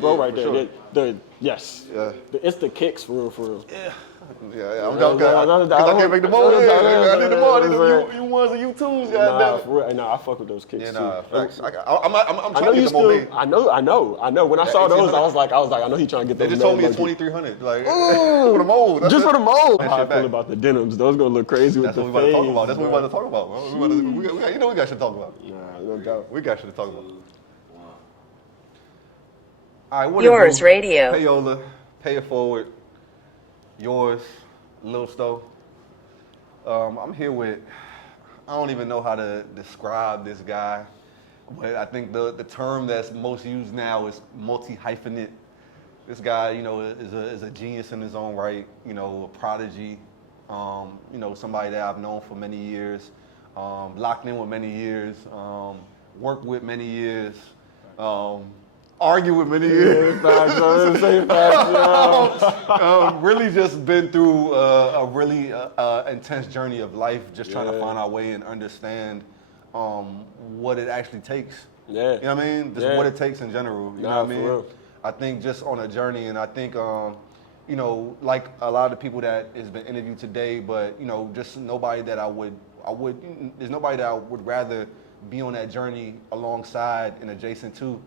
bro, right there. Sure. Yes. Yeah. It's the kicks, for real. Yeah, I'm down because I can't make the mold. I need the mold. I need the U1s and U2s. Nah, for real. Nah, I fuck with those kicks Yeah, too. nah, facts. I'm trying to get them made. I know. When I saw those, I was like, I know he trying to get those. They just told me it's 2300, like for the mold. Just for the mold. That How I shit feel back. about the denims. Those gonna look crazy with the That's what we about to talk fades, about. That's what we bro. about to talk about, bro. You know we got shit to talk about. Nah, no doubt. We got shit to talk about. All right, what Yours Radio. Payola, Pay It Forward. Yours, Lil Stowe. I'm here with, I don't even know how to describe this guy, but I think the term that's most used now is multi-hyphenate. This guy, you know, is a genius in his own right, you know, a prodigy, you know, somebody that I've known for many years, locked in with many years, worked with many years, argued with many years. Really just been through a really intense journey of life, just trying to find our way and understand what it actually takes. Yeah. You know what I mean? Just what it takes in general. You know what I mean? Real. I think just on a journey, and I think, you know, like a lot of the people that has been interviewed today, but, you know, just nobody that there's nobody that I would rather be on that journey alongside and adjacent to.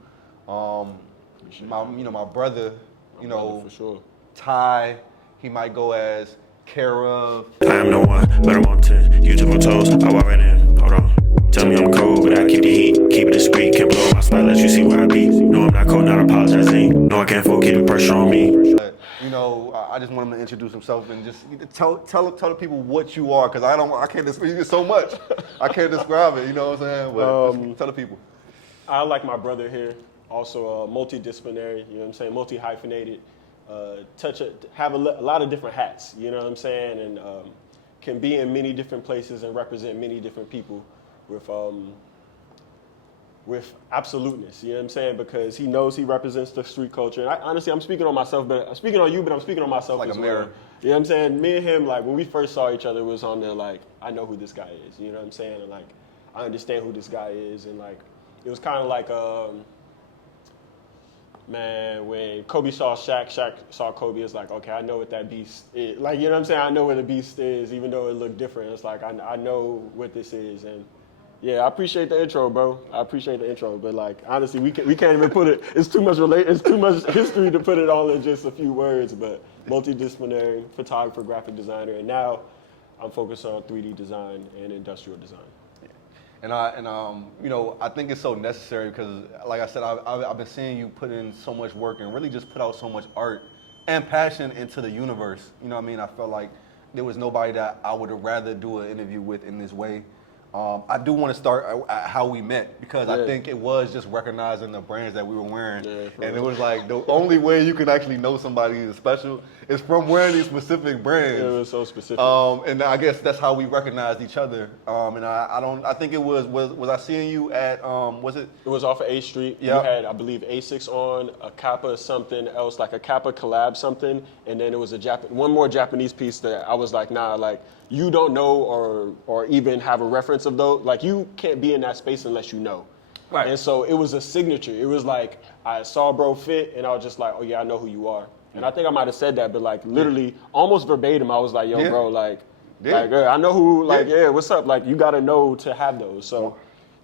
My brother, you know, for sure. Ty, he might go as Care.Of. I am no one, but I'm on 10. You took my toes, I walk right in. Hold on. Tell me I'm cold, but I keep the heat. Keep it discreet, can't blow my spot, let you see where I be. No, I'm not cold, not apologizing. No, I can't fool, keep the pressure on me. But, you know, I just want him to introduce himself and just tell the people what you are, because I can't describe it so much. I can't describe it, you know what I'm saying? But just tell the people. I like my brother here, also multidisciplinary, you know what I'm saying, multi-hyphenated, have a lot of different hats, you know what I'm saying, and can be in many different places and represent many different people with absoluteness, you know what I'm saying, because he knows he represents the street culture. And honestly, I'm speaking on myself, but I'm speaking on you, but I'm speaking on myself like as a mirror. well. You know what I'm saying? Me and him, like, when we first saw each other, it was on there, like, I know who this guy is, you know what I'm saying, and, like, I understand who this guy is, and, like, it was kind of like, man, when Kobe saw Shaq saw Kobe, it's like, okay, I know what that beast is. Like, you know what I'm saying? I know what the beast is, even though it looked different. It's like, I know what this is. And, yeah, I appreciate the intro, bro. I appreciate the intro. But, like, honestly, we can't even put it, it's too much history to put it all in just a few words. But multidisciplinary, photographer, graphic designer. And now I'm focused on 3D design and industrial design. And you know, I think it's so necessary because, like I said, I've been seeing you put in so much work and really just put out so much art and passion into the universe. You know what I mean? I felt like there was nobody that I would have rather do an interview with in this way. I do want to start at how we met because I think it was just recognizing the brands that we were wearing. And it was like the only way you can actually know somebody is special is from wearing these specific brands. It was so specific. And I guess that's how we recognized each other. And I think it was I seeing you at, was it? It was off of 8th Street. Yeah. You had, I believe, A6 on, a Kappa something else, like a Kappa collab something, and then it was one more Japanese piece that I was like, nah, like, you don't know or even have a reference of those. Like, you can't be in that space unless you know. Right. And so it was a signature. It was like, I saw bro fit, and I was just like, oh yeah, I know who you are. And I think I might have said that, but like literally almost verbatim, I was like, yo, bro, like, I know who, like, what's up? Like, you gotta know to have those. So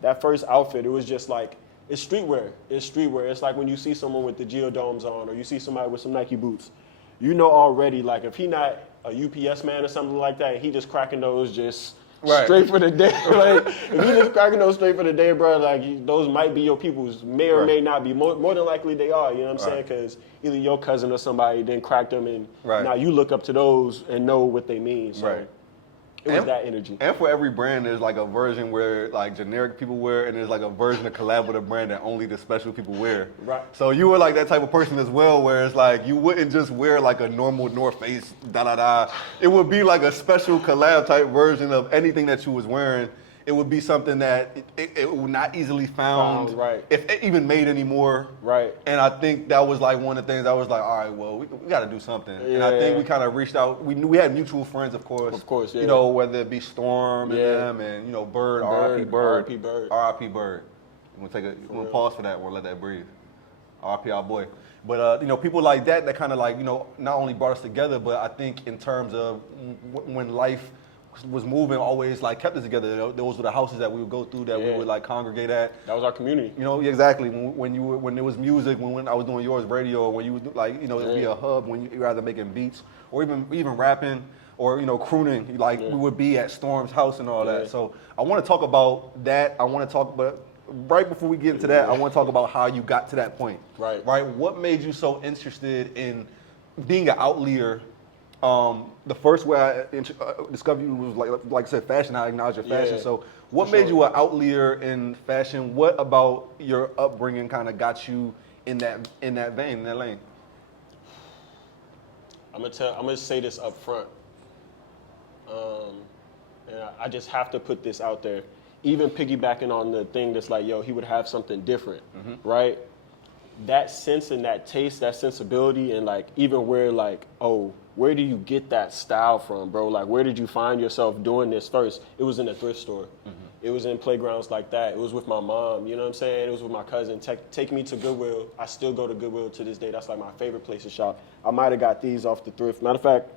that first outfit, it was just like, it's streetwear. It's streetwear. It's like when you see someone with the Geodomes on, or you see somebody with some Nike boots, you know already, like, if he not a UPS man or something like that, he just cracking those just straight for the day. Like, if he just cracking those straight for the day, bro, like, those might be your people's, may or may not be. More than likely they are, you know what I'm saying? Because either your cousin or somebody then cracked them, and now you look up to those and know what they mean. So it was that energy. And for every brand, there's like a version where like generic people wear, and there's like a version of collab with a brand that only the special people wear. Right. So you were like that type of person as well, where it's like you wouldn't just wear like a normal North Face, It would be like a special collab type version of anything that you was wearing. It would be something that it would not easily found, if it even made anymore. Right. And I think that was like one of the things I was like, all right, well, we got to do something. And I think we kind of reached out. We had mutual friends, of course. Of course, yeah. You know, whether it be Storm and them, and you know, R.I.P. Bird. R.I.P. Bird. R.I.P. Bird. We'll take we'll pause for that. We'll let that breathe. RP our boy. But people like that kind of like not only brought us together, but I think in terms of when life was moving, always like kept us together. Those were the houses that we would go through that we would like congregate at. That was our community. Exactly. When there was music, when I was doing yours radio, when you would like it would be a hub when you were either making beats or even rapping or crooning. Like we would be at Storm's house and all that. So I want to talk about that. But right before we get into that, I want to talk about how you got to that point. Right. What made you so interested in being an out leader? The first way I discovered you was like I said, fashion. I acknowledge your fashion. So what made you an out leader in fashion? What about your upbringing kind of got you in that vein, in that lane? I'm gonna say this up front. And I just have to put this out there. Even piggybacking on the thing that's like, he would have something different, right? That sense and that taste, that sensibility, and like even where like, where do you get that style from, bro? Like, where did you find yourself doing this first? It was in a thrift store. It was in playgrounds like that. It was with my mom, you know what I'm saying? It was with my cousin. Take me to Goodwill. I still go to Goodwill to this day. That's like my favorite place to shop. I might have got these off the thrift. Matter of fact,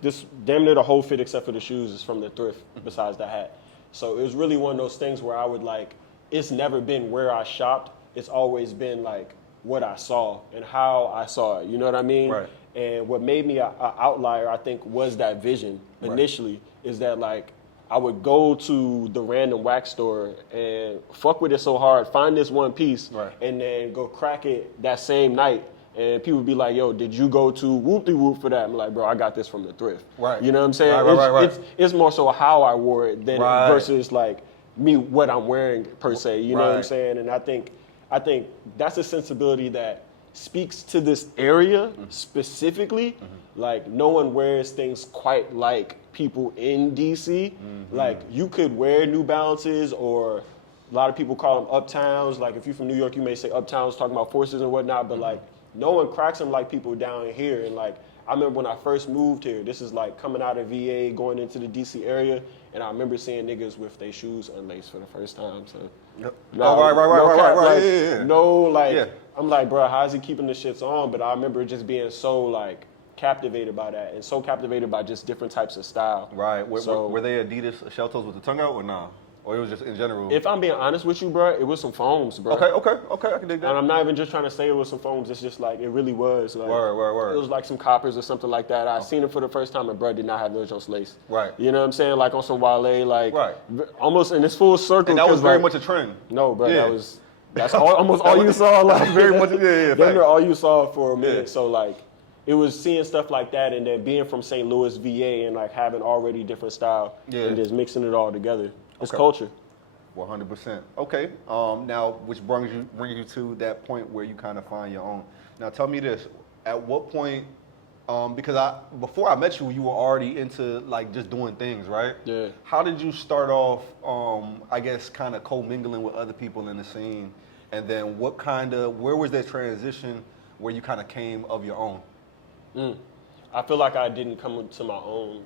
this damn near the whole fit except for the shoes is from the thrift besides the hat. So it was really one of those things where I would like, it's never been where I shopped. It's always been like what I saw and how I saw it. You know what I mean? Right. And what made me an outlier, I think, was that vision initially, is that like I would go to the random wax store and fuck with it so hard, find this one piece, and then go crack it that same night. And people would be like, yo, did you go to Whoop-de-Whoop for that? I'm like, bro, I got this from the thrift. Right. You know what I'm saying? Right. It's more so how I wore it than versus like me, what I'm wearing per se. You know what I'm saying? And I think that's a sensibility that speaks to this area specifically. Like no one wears things quite like people in DC. Like you could wear New Balances, or a lot of people call them Uptowns. Like if you're from New York, you may say Uptowns, talking about forces and whatnot, but like no one cracks them like people down here. And like I remember when I first moved here, this is like coming out of VA, going into the DC area, and I remember seeing niggas with their shoes unlaced for the first time. So right. No, like I'm like, bro, how is he keeping the shits on? But I remember just being so like captivated by that, and so captivated by just different types of style. Right. Were they Adidas shell toes with the tongue out or no? Or it was just in general? If I'm being honest with you, bro, it was some foams, bro. Okay, I can dig that. And I'm not even just trying to say it was some foams. It's just like, it really was. Like, word. It was like some coppers or something like that. I seen it for the first time, and bro did not have no Jones lace. Right. You know what I'm saying? Like on some Wale, like almost in this full circle. And that was very much a trend. No, bro, that's almost all you saw. Like very much, That's all you saw for a minute. So like, it was seeing stuff like that, and then being from St. Louis, VA, and like having already different style, and just mixing it all together. It's culture. 100%. Okay. Now, which brings you to that point where you kind of find your own. Now, tell me this: at what point? Because before I met you, you were already into like just doing things, right? Yeah. How did you start off? I guess kind of co-mingling with other people in the scene, and then where was that transition where you kind of came of your own? I feel like I didn't come to my own,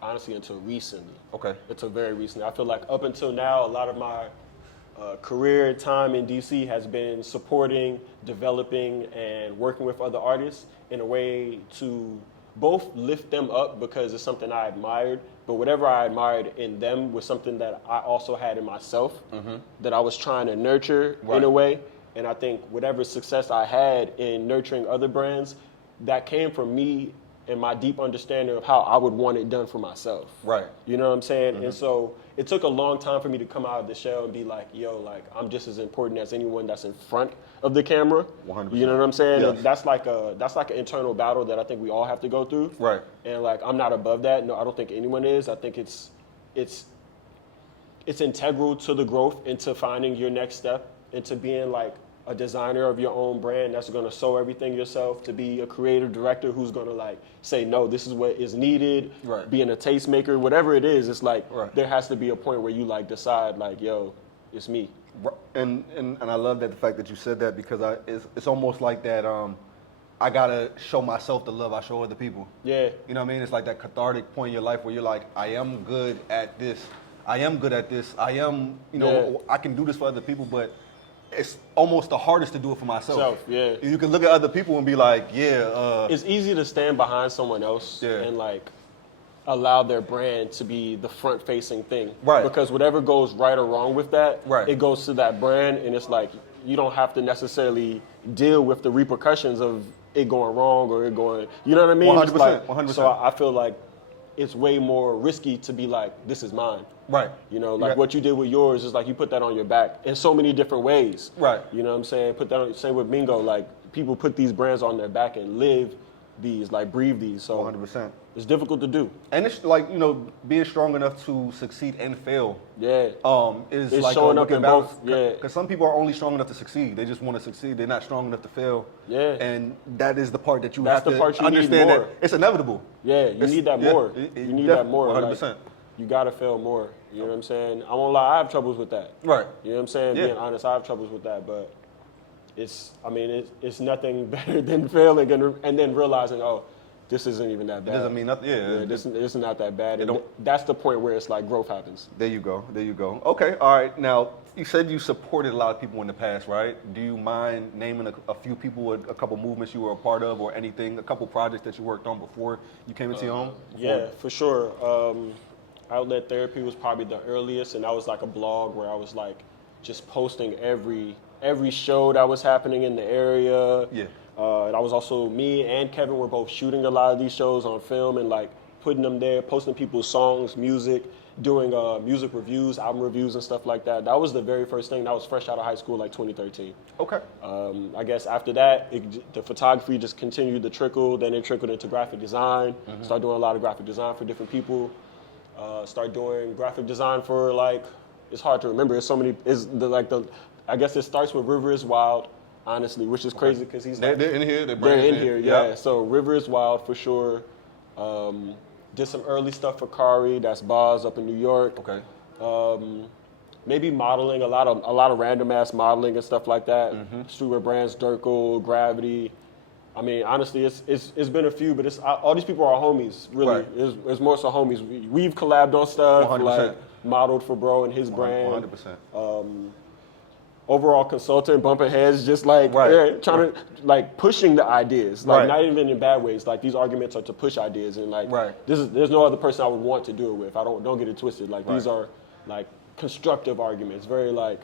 honestly, until recently. Okay. Until very recently. I feel like up until now, a lot of my career time in DC has been supporting, developing, and working with other artists in a way to both lift them up because it's something I admired, but whatever I admired in them was something that I also had in myself that I was trying to nurture in a way. And I think whatever success I had in nurturing other brands, that came from me and my deep understanding of how I would want it done for myself. Right. You know what I'm saying? And so it took a long time for me to come out of the shell and be like, yo, like I'm just as important as anyone that's in front of the camera. 100%. You know what I'm saying? Yes. And that's like an internal battle that I think we all have to go through. Right. And like I'm not above that. No, I don't think anyone is. I think it's integral to the growth, into finding your next step, into being like a designer of your own brand that's going to sew everything yourself, to be a creative director who's going to like say, no, this is what is needed, being a tastemaker, whatever it is. It's like there has to be a point where you like decide like, yo, it's me. And I love that, the fact that you said that, because it's almost like that I got to show myself the love I show other people. Yeah. You know what I mean? It's like that cathartic point in your life where you're like, I am good at this. I am good at this. I am, I can do this for other people, but it's almost the hardest to do it for myself. Yeah. You can look at other people and be like, it's easy to stand behind someone else Yeah. and like allow their brand to be the front-facing thing. Right. Because whatever goes right or wrong with that, Right. it goes to that brand, and it's like you don't have to necessarily deal with the repercussions of it going wrong or it going, you know what I mean? 100%, It's like, 100%. So I feel like it's way more risky to be like, this is mine. Right. You know, like Yeah. what you did with yours is like you put that on your back in so many different ways. Right. You know what I'm saying? Put that on, same with Mingo, like people put these brands on their back and live these, like breathe these. So 100%. it's difficult to do. And it's like, being strong enough to succeed and fail. Yeah. Is It's like showing a up in wicked balance. both, yeah. Because some people are only strong enough to succeed. They just want to succeed. They're not strong enough to fail. Yeah. And that is the part that you That's have the to part you need understand more. that it's inevitable. Yeah, you need that more. You need that more. 100%. Like, you gotta fail more. You know what I'm saying? I won't lie, I have troubles with that. Right. You know what I'm saying? Yeah. Being honest, I have troubles with that, but it's nothing better than failing and then realizing, oh, this isn't even that It bad. doesn't mean nothing. Yeah. This is not that bad. And don't- that's the point where it's like growth happens. There you go. There you go. Okay. All right. Now, you said you supported a lot of people in the past, right? Do you mind naming a few people, a couple movements you were a part of, or anything, a couple projects that you worked on before you came into your own? Yeah, for sure. Outlet Therapy was probably the earliest, and that was like a blog where I was like just posting every show that was happening in the area. Yeah. And I was also, me and Kevin were both shooting a lot of these shows on film and like putting them there, posting people's songs, music, doing music reviews, album reviews and stuff like that. That was the very first thing. That was fresh out of high school, like 2013. Okay. I guess after that, the photography just continued to trickle. Then it trickled into graphic design. Started doing a lot of graphic design for different people. Start doing graphic design for like, it's hard to remember. It's so many. I guess it starts with River is Wild, honestly, which is crazy because he's They're like, in here. they're in here, yeah. Yep. So River is Wild for sure. Did some early stuff for Kari. That's Boz up in New York. Okay. Maybe modeling, a lot of random ass modeling and stuff like that. Streetwear brands, Durkle, Gravity. I mean, honestly, it's been a few, but all these people are homies. Really, Right. it's more so homies. We've collabed on stuff, 100%. like modeled for bro and his brand. 100%. Overall consultant, bumping heads, just like Right. trying to like pushing the ideas, like Right. not even in bad ways. Like these arguments are to push ideas, and like Right. there's no other person I would want to do it with. I don't get it twisted. Like these Right. are like constructive arguments, very like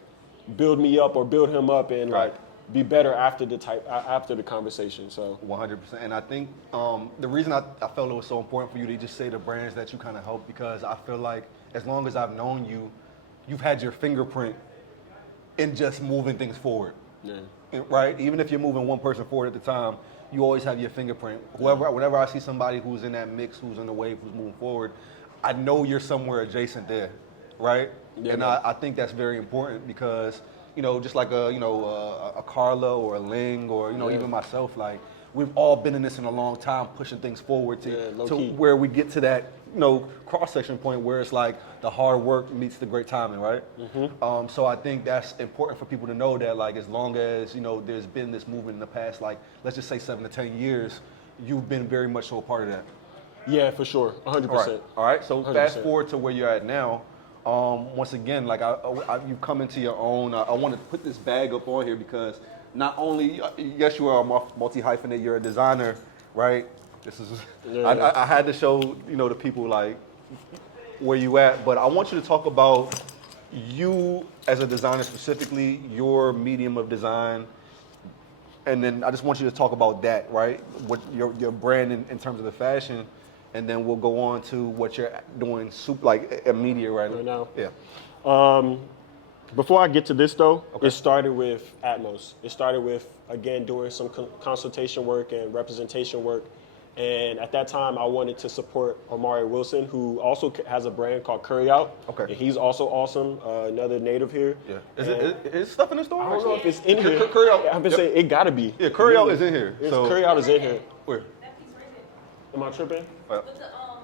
build me up or build him up, and Right. like be better after the conversation. So 100%. And I think the reason I felt it was so important for you to just say the brands that you kind of help, because I feel like as long as I've known you, you've had your fingerprint in just moving things forward. yeah, Right? Even if you're moving one person forward at the time, you always have your fingerprint. Whenever I see somebody who's in that mix, who's in the wave, who's moving forward, I know you're somewhere adjacent there, right? Yeah, and man. I think that's very important because, just like a Carla or a Ling or, Yeah. even myself, like we've all been in this in a long time, pushing things forward Yeah, to low-key. where we get to that, cross-section point where it's like the hard work meets the great timing, right? So I think that's important for people to know that, like, as long as, there's been this movement in the past, like, let's just say 7 to 10 years, you've been very much so a part of that. yeah, for sure, 100%. All right. So 100%. fast forward to where you're at now. Once again, like you've come into your own. I want to put this bag up on here because not only, yes, you are a multi-hyphenate, you're a designer, right? This is, Yeah. I had to show, the people like where you at, but I want you to talk about you as a designer specifically, your medium of design, and then I just want you to talk about that, right? What your brand in terms of the fashion, and then we'll go on to what you're doing, like immediate right now. Yeah. Before I get to this though, It started with Atmos. It started with, again, doing some consultation work and representation work. And at that time, I wanted to support Omari Wilson, who also has a brand called Care.Of. Okay. And he's also awesome, another native here. Yeah. Is stuff in the store? I don't know if it's in here. Care.Of. I've been saying it gotta be. Yeah, Care.Of is in here. So Care.Of is in here. where? Am I tripping? Uh,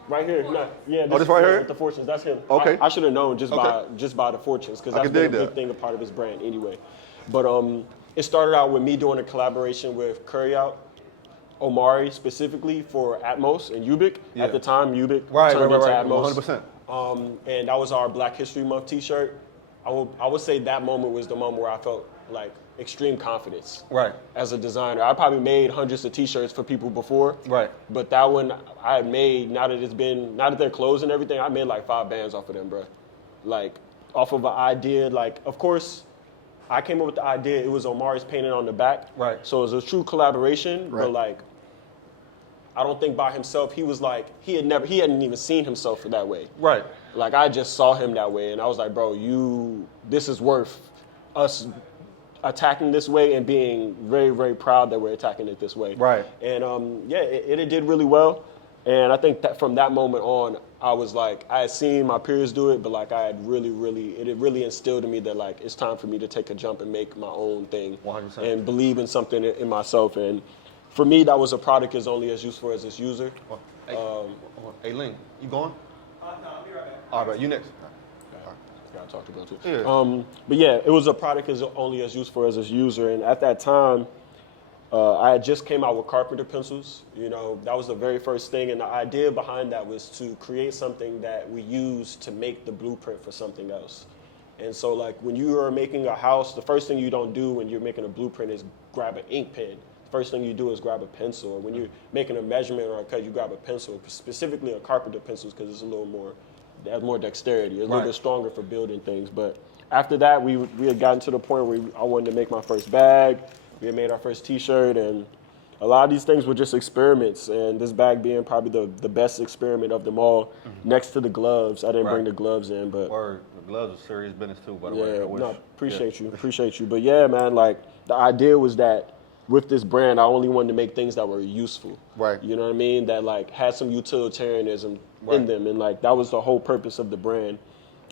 Right here. No, yeah. this right here? With the Fortunes. That's him. Okay. I should have known just Okay. by the Fortunes, because I that's can been a dig big that. thing, a part of his brand anyway. But it started out with me doing a collaboration with Care.Of, Omari specifically for Atmos and Ubik. Yeah. At the time, Ubik Right, turned right, into right. Atmos. 100%. And that was our Black History Month T-shirt. I would say that moment was the moment where I felt like extreme confidence. Right. As a designer, I probably made hundreds of T-shirts for people before. Right. But that one I had made, now that they're closed and everything, I made like 5 bands off of them, bro. Like off of an idea, like of course, I came up with the idea. It was Omari's painting on the back. Right. So it was a true collaboration, Right. but like, I don't think by himself, he was like, he hadn't even seen himself that way. Right. Like I just saw him that way, and I was like, bro, this is worth us attacking this way and being very, very proud that we're attacking it this way. Right. And it did really well. And I think that from that moment on, I was like, I had seen my peers do it, but like it really instilled in me that like it's time for me to take a jump and make my own thing 100%. and believe in something in myself. And for me, that was a product is only as useful as its user. Hey, Ling, you going? No, I'll be right back. All right, you next. I talked about too. Yeah. But yeah, it was a product is only as useful as its user. And at that time, I had just came out with carpenter pencils. You know, that was the very first thing. And the idea behind that was to create something that we use to make the blueprint for something else. And so like when you are making a house, the first thing you don't do when you're making a blueprint is grab an ink pen. First thing you do is grab a pencil. Or when you're making a measurement or a cut, you grab a pencil, specifically a carpenter pencils because it's a little more, it has more dexterity. It's a little Right. bit stronger for building things. But after that, we had gotten to the point where I wanted to make my first bag. We had made our first T-shirt, and a lot of these things were just experiments. And this bag being probably the best experiment of them all, next to the gloves. I didn't Right. bring the gloves in, but Word. The gloves are serious business too, by the way. yeah, I wish. no, appreciate you. But yeah, man, like the idea was that with this brand, I only wanted to make things that were useful. Right. You know what I mean? That like had some utilitarianism Right. in them, and like that was the whole purpose of the brand.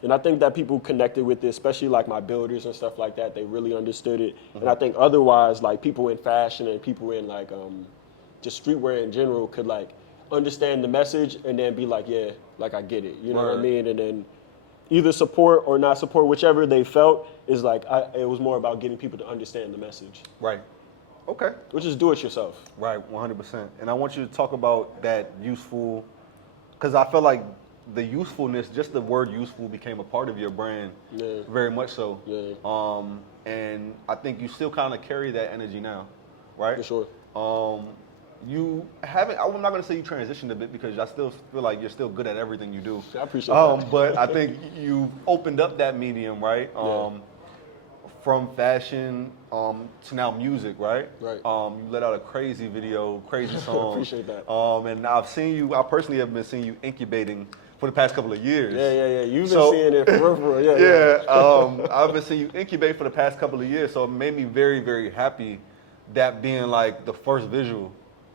And I think that people connected with it, especially like my builders and stuff like that. They really understood it. And I think otherwise, like people in fashion and people in like just streetwear in general could like understand the message and then be like, yeah, like I get it. You know what I Word. mean? And then either support or not support, whichever they felt is like, it was more about getting people to understand the message, Right. Okay. which is do it yourself. Right, 100%. And I want you to talk about that useful, because I feel like the usefulness, just the word useful became a part of your brand, Yeah. very much so. Yeah. And I think you still kind of carry that energy now, right? For sure. You haven't, I'm not going to say you transitioned a bit because I still feel like you're still good at everything you do. I appreciate that. But I think you've opened up that medium, right? Yeah. From fashion to now music, right? Right. You let out a crazy video, crazy song. Appreciate that. And I personally have been seeing you incubating for the past couple of years. Yeah. You've been So- seeing it for real. Yeah. I've been seeing you incubate for the past couple of years, so it made me very, very happy that being like the first visual.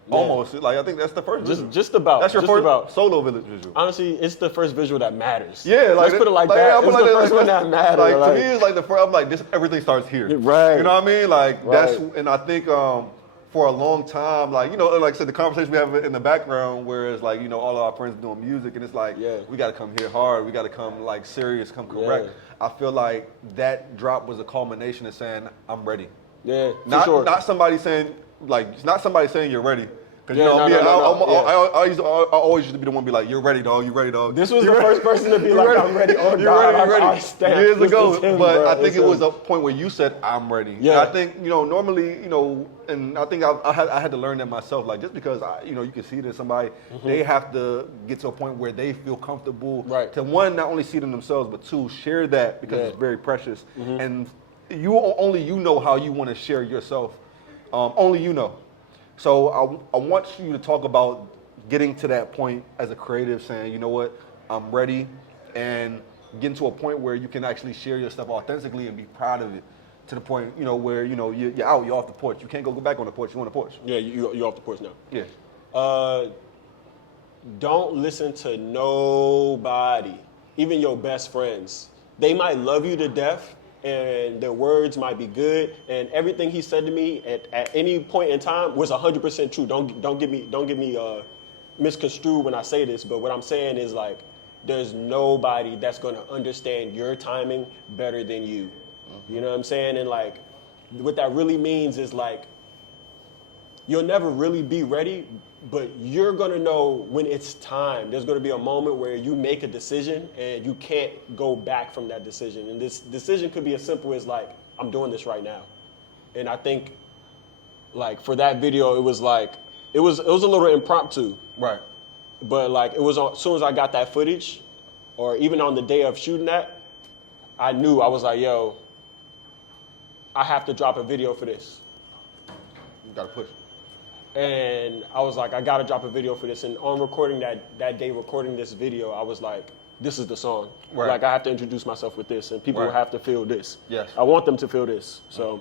Yeah. Almost, like I think that's the first visual. Just about. That's your just first about. solo visual. Honestly, it's the first visual that matters. Yeah, like let's put it like that. I It's feel the like first one that's- that matters. Like, Like, to me, it's like the first. I'm like, this. Everything starts here. Right. You know what I mean? Like that's, Right. and I think for a long time, like like I said, the conversation we have in the background, whereas like all of our friends are doing music, and it's like, Yeah. we got to come here hard. We got to come like serious, come correct. Yeah. I feel like that drop was a culmination of saying I'm ready. yeah, for Not sure. not somebody saying it's not somebody saying you're ready. Cause Yeah, no, I always used to be the one to be like, you're ready, dog. You ready, dog. This was You the ready? first person to be You like, ready? I'm ready. Oh, You God, ready? You ready? I stamped. Years This ago, is him, but bro. I think It's it was him. a point where you said, I'm ready. Yeah. And I think, normally, and I think I had to learn that myself. Like, just because, you can see that somebody, they have to get to a point where they feel comfortable Right. to, one, not only see them themselves, but two, share that because Yeah. it's very precious. And only you know how you want to share yourself. Only you know. So I want you to talk about getting to that point as a creative, saying, you know what, I'm ready, and getting to a point where you can actually share your stuff authentically and be proud of it. To the point, where you're out, you're off the porch. You can't go back on the porch. You're on the porch. Yeah, you're off the porch now. Yeah. Don't listen to nobody, even your best friends. They might love you to death, and their words might be good, and everything he said to me at any point in time was 100% true. Don't get me misconstrued when I say this, but what I'm saying is like, there's nobody that's gonna understand your timing better than you. You know what I'm saying? And like, what that really means is like, you'll never really be ready, but you're gonna know when it's time. There's gonna be a moment where you make a decision and you can't go back from that decision. And this decision could be as simple as like, I'm doing this right now. And I think, like, for that video, it was like, it was a little impromptu. Right. But like, it was as soon as I got that footage, or even on the day of shooting that, I knew, I was like, yo, I have to drop a video for this. You gotta push. And I was like, I gotta drop a video for this. And on recording that day, recording this video, I was like, this is the song. Right. Like, I have to introduce myself with this, and people Right. have to feel this. Yes. I want them to feel this. So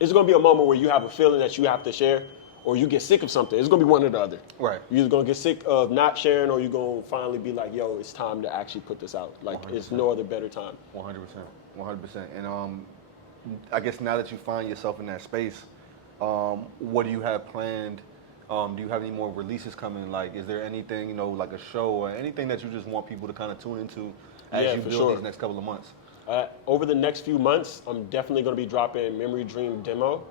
it's gonna be a moment where you have a feeling that you have to share, or you get sick of something. It's gonna be one or the other. Right. You're either gonna get sick of not sharing, or you're gonna finally be like, yo, it's time to actually put this out. Like, 100%. it's no other better time. 100%. 100%. And I guess now that you find yourself in that space, what do you have planned? Do you have any more releases coming? Like, is there anything, you know, like a show or anything that you just want people to kind of tune into as you for build sure. these next couple of months? Over the next few months, I'm definitely going to be dropping Memory Dream Demo.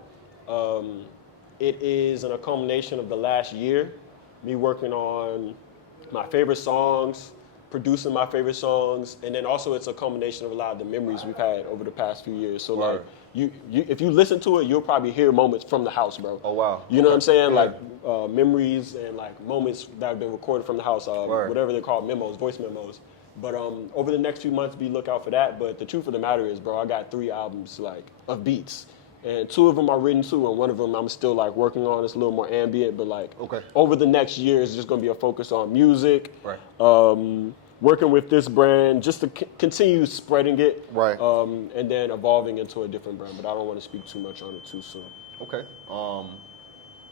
It is a culmination of the last year, me working on my favorite songs, producing my favorite songs, and then also it's a culmination of a lot of the memories we've had over the past few years. So Word. like, you if you listen to it, you'll probably hear moments from the house, bro. Oh, wow. You know what I'm saying? Yeah. Like memories and like moments that have been recorded from the house, Word. whatever they're called, memos, voice memos. But over the next few months, be lookout for that. But the truth of the matter is, bro, I got 3 albums like of beats, and 2 of them are written too, and one of them I'm still like working on. It's a little more ambient, but like over the next year, it's just gonna be a focus on music, Right. Working with this brand, just to continue spreading it, Right. And then evolving into a different brand. But I don't want to speak too much on it too soon. Okay.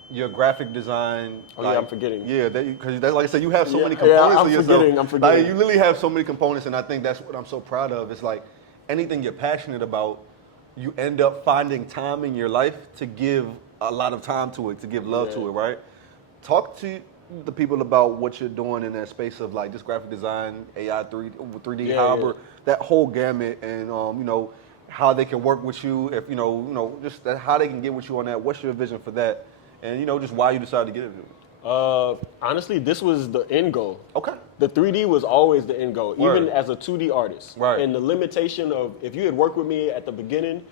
Your graphic design. Oh, yeah, I'm forgetting. Yeah, because like I said, you have so Yeah, many yeah, components I'm to yourself. forgetting, I'm forgetting. Like, you literally have so many components, and I think that's what I'm so proud of. It's like anything you're passionate about, you end up finding time in your life to give a lot of time to it, to give love to it, right? Talk to the people about what you're doing in that space of like just graphic design, AI, 3D, Yeah, however, that whole gamut, and you know, how they can work with you, if you know, just how they can get with you on that. What's your vision for that, and you know, just why you decided to get into it. Honestly, this was the end goal. Okay. The 3D was always the end goal, Word. even as a 2D artist. Right. And the limitation of, if you had worked with me at the beginning,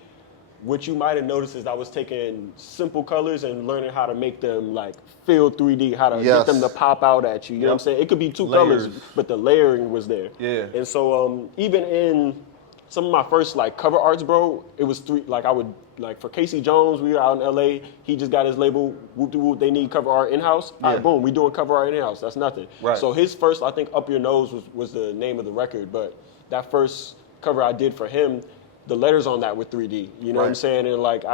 what you might have noticed is I was taking simple colors and learning how to make them like feel 3D, how to Yes. get them to pop out at you. You know what I'm saying? It could be 2 Layers. colors, but the layering was there. Yeah. And so even in some of my first like cover arts, bro, it was 3, like I would, like for Casey Jones, we were out in LA, he just got his label, whoop de whoop, they need cover art in-house. All right, boom, we doing cover art in-house, that's nothing. Right. So his first, I think Up Your Nose was the name of the record, but that first cover I did for him, the letters on that were 3D, you know what I'm Right. saying? And like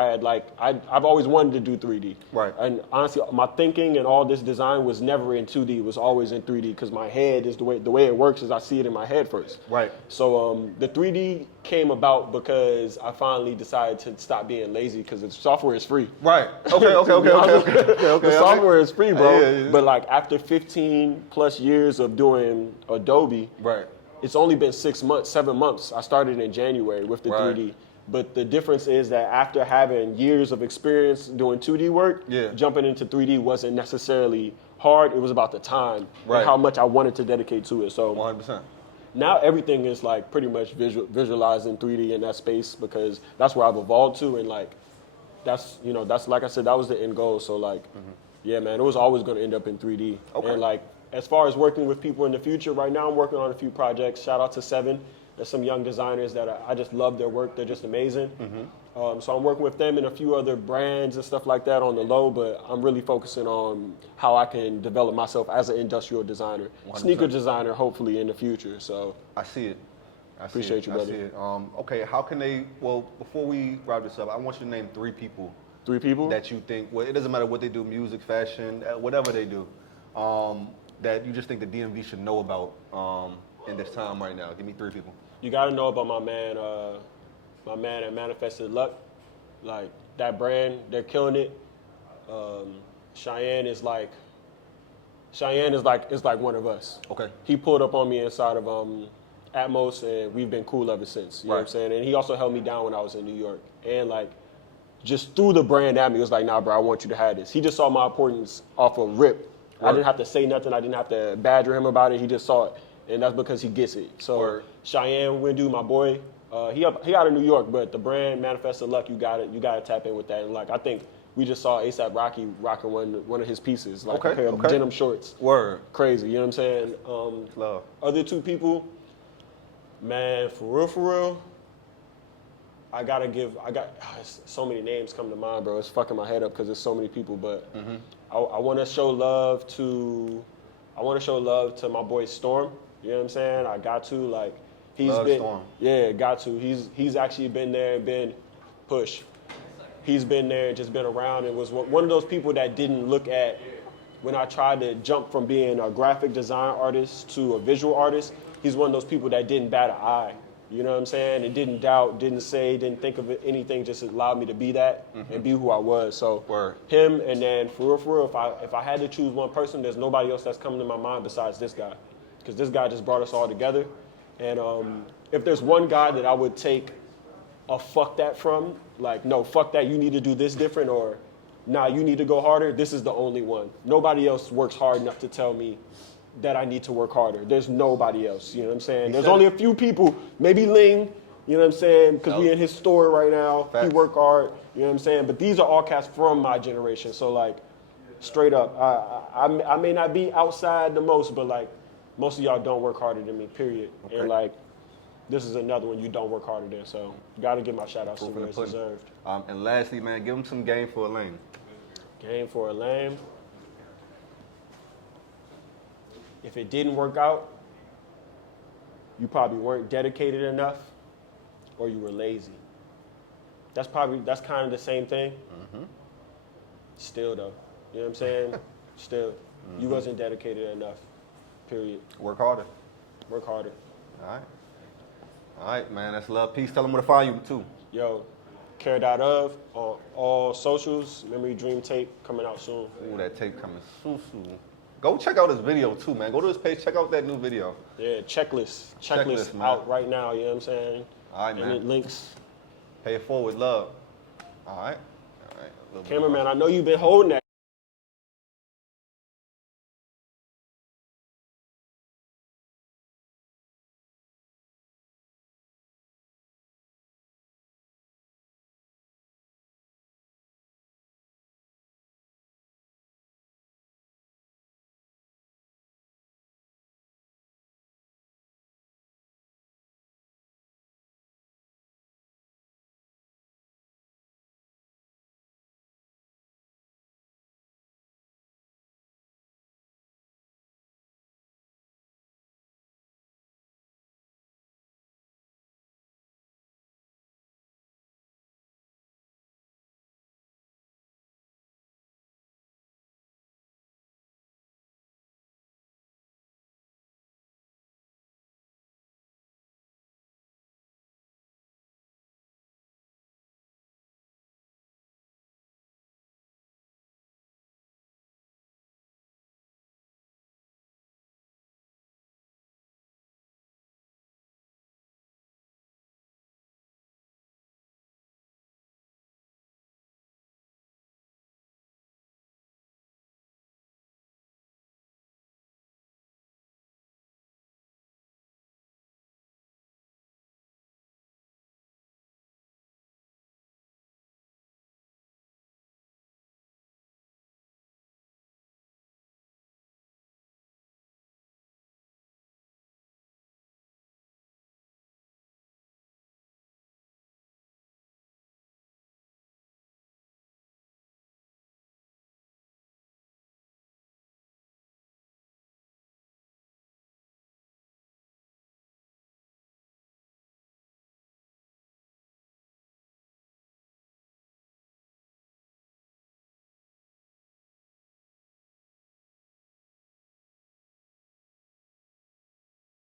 I've always wanted to do 3D. Right. And honestly, my thinking and all this design was never in 2D, it was always in 3D, because my head is the way it works is I see it in my head first. Right. So the 3D came about because I finally decided to stop being lazy, because the software is free. Right. Okay. The software is free, bro. Yeah. But like after 15 plus years of doing Adobe, Right. it's only been 7 months. I started in January with the Right. 3D. But the difference is that after having years of experience doing 2D work, Yeah. jumping into 3D wasn't necessarily hard. It was about the time Right. and how much I wanted to dedicate to it. So 100%. now everything is like pretty much visualized in 3D in that space, because that's where I've evolved to, and like that's like I said, that was the end goal. So like, yeah, man, it was always going to end up in 3D. Okay. And like as far as working with people in the future, right now I'm working on a few projects. Shout out to Seven. There's some young designers that I just love their work. They're just amazing. So I'm working with them and a few other brands and stuff like that on the low, but I'm really focusing on how I can develop myself as an industrial designer, 100%. sneaker designer, hopefully in the future. So I see it. Appreciate you, brother. I see it. Okay, how can they? Well, before we wrap this up, I want you to name 3 people 3 people? that you think. Well, it doesn't matter what they do, music, fashion, whatever they do, that you just think the DMV should know about in this time right now. Give me 3 people. You got to know about my man at Manifested Luck. Like that brand, they're killing it. Cheyenne is like one of us. Okay. He pulled up on me inside of Atmos, and we've been cool ever since. You know what I'm Right. saying? And he also held me down when I was in New York. And like, just threw the brand at me. It was like, nah, bro, I want you to have this. He just saw my importance off of rip. I didn't have to say nothing. I didn't have to badger him about it. He just saw it. And that's because he gets it. So Word. Cheyenne Windu, my boy, He out of New York, but the brand Manifested Luck, you gotta tap in with that. And like I think we just saw A$AP Rocky rocking one of his pieces, like a pair of denim shorts. Word. Crazy, you know what I'm saying? Love. Other two people, man, for real. I got so many names come to mind, bro. It's fucking my head up because there's so many people. But I want to show love to my boy Storm. You know what I'm saying? I got to like. Storm. Yeah, got to. He's actually been there and been push. He's been there and just been around and was one of those people that didn't look at when I tried to jump from being a graphic design artist to a visual artist. He's one of those people that didn't bat an eye. You know what I'm saying? And didn't doubt, didn't think of anything, just allowed me to be that and be who I was. So him, and then for real, if I had to choose one person, there's nobody else that's coming to my mind besides this guy. Because this guy just brought us all together. And if there's one guy that I would take a fuck that from, like, no, fuck that, you need to do this different, or nah, you need to go harder, this is the only one. Nobody else works hard enough to tell me that I need to work harder. There's nobody else, you know what I'm saying? There's only a few people, maybe Ling, you know what I'm saying? Because we in his store right now, he work hard, you know what I'm saying? But these are all cats from my generation, so like, straight up, I may not be outside the most, but like, most of y'all don't work harder than me, period. Okay. And like, this is another one you don't work harder than, so gotta give my shout outs to where it's deserved. And lastly, man, give him some game for a lame. Game for a lame. If it didn't work out, you probably weren't dedicated enough, or you were lazy. That's kind of the same thing. Still though, you know what I'm saying? Still, you wasn't dedicated enough. Period. Work harder. Work harder. All right, man. That's love. Peace. Tell them where to find you, too. Yo, Care.Of on all socials. Memory Dream tape coming out soon. Ooh, that tape coming soon. Go check out his video, too, man. Go to his page. Check out that new video. Yeah, checklist out right now. You know what I'm saying? All right, man. And it links. Pay it forward, love. All right. Cameraman, I know you've been holding that.